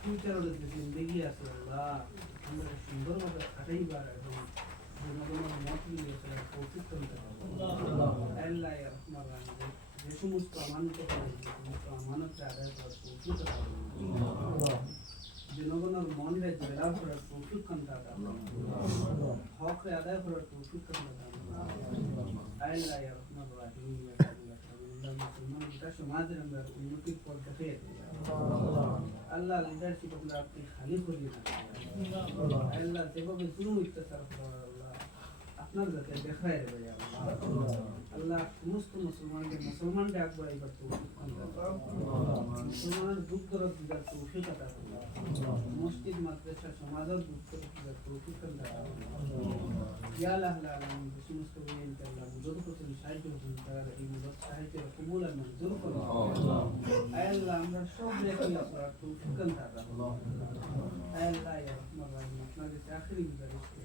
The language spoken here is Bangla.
ফিউচারের যে জিন্দগি আছে আল্লাহ আমরা সুন্দরভাবে কাটাইবার এবং জনগণের মত নিয়ে চলার তৌফিক করতে পারবো আল্লাহ ইয়া রাহমান রাহিম যে সমস্ত আমানত সমস্ত আমানতকে আদায় করার তৌফিক পাবো জনগণের মনে জেলা করার তৌফিক কান্তা দাও হক আদায় করার তৌফিক কান্তা দাও আল্লাহ ইয়া রাহমান রাহিম মুসলমান এটা সমাজের আমরা উন্নতির পথ দেখে আল্লাহ লিডারশিপ আমরা আপনি খালি করিয়ে না আল্লাহ যেভাবে জুলুম অত্যাচার করা আল্লাহ আপনার যাতে দেখায় দেবে আল্লাহ সমস্ত মুসলমানকে আকবর এবার তৌফিক মুসলমানের দুঃখ দরদ দিদার তৌফিক আতা মসজিদ মাদ্রাসা সমাজের দুঃখ দরদ দিদার তৌফিক আতা ইয়া আল্লাহ আলামিন সমস্ত বিনতে আল্লাহ মদদ করতে সাহায্য করুন তার এই মদদ সাহায্যের কবুল আর মঞ্জুর করুন আল্লাহ আমরা সব রেখে আপনার তৌফিক আতা আল্লাহ ইয়া রাহমান রাহিম আপনার কাছে আখেরি গুজারিশ